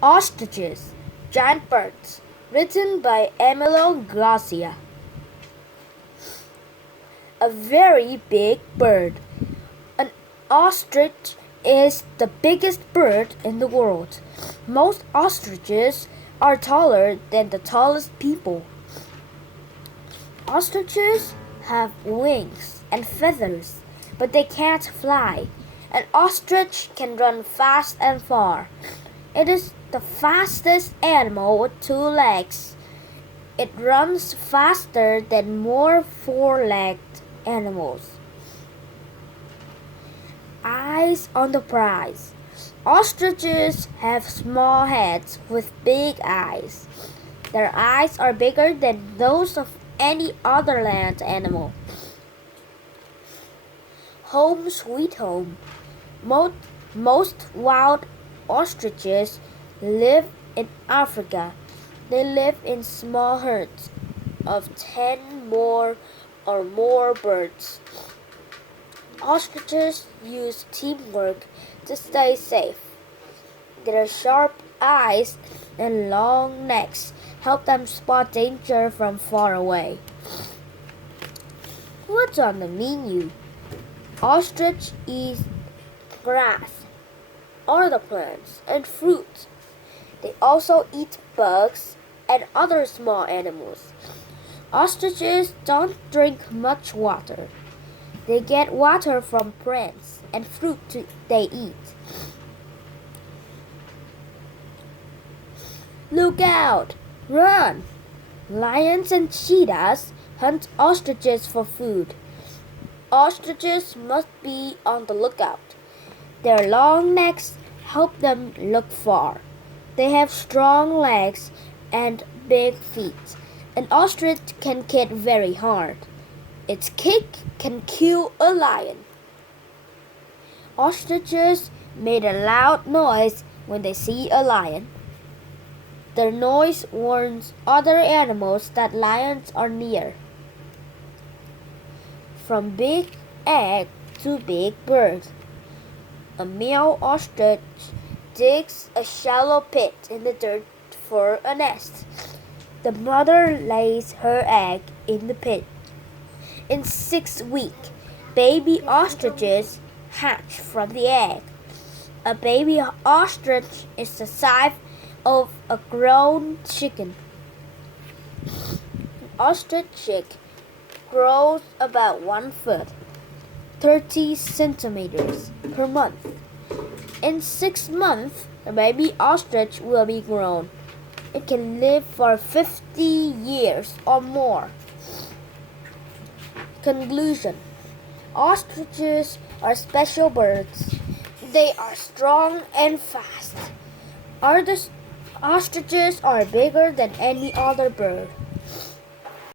Ostriches, giant birds, written by Emilio Garcia. A very big bird. An ostrich is the biggest bird in the world. Most ostriches are taller than the tallest people. Ostriches have wings and feathers, but they can't fly. An ostrich can run fast and far. It is the fastest animal with two legs. It runs faster than more four-legged animals. Eyes on the prize. Ostriches have small heads with big eyes. Their eyes are bigger than those of any other land animal. Home sweet home. Most wild ostriches live in Africa. They live in small herds of 10 or more birds. Ostriches use teamwork to stay safe. Their sharp eyes and long necks help them spot danger from far away. What's on the menu? Ostrich eat grass, other plants, and fruit. They also eat bugs and other small animals. Ostriches don't drink much water. They get water from plants and fruit they eat. Look out! Run! Lions and cheetahs hunt ostriches for food. Ostriches must be on the lookout. Their long necks help them look far. They have strong legs and big feet. An ostrich can kick very hard. Its kick can kill a lion. Ostriches made a loud noise when they see a lion. Their noise warns other animals that lions are near. From big egg to big bird. A male ostrich digs a shallow pit in the dirt for a nest. The mother lays her egg in the pit. In 6 weeks, baby ostriches hatch from the egg. A baby ostrich is the size of a grown chicken. An ostrich chick grows about 1 foot, 30 centimeters per month. In 6 months, the baby ostrich will be grown. It can live for 50 years or more. Conclusion. Ostriches are special birds. They are strong and fast. Ostriches are bigger than any other bird.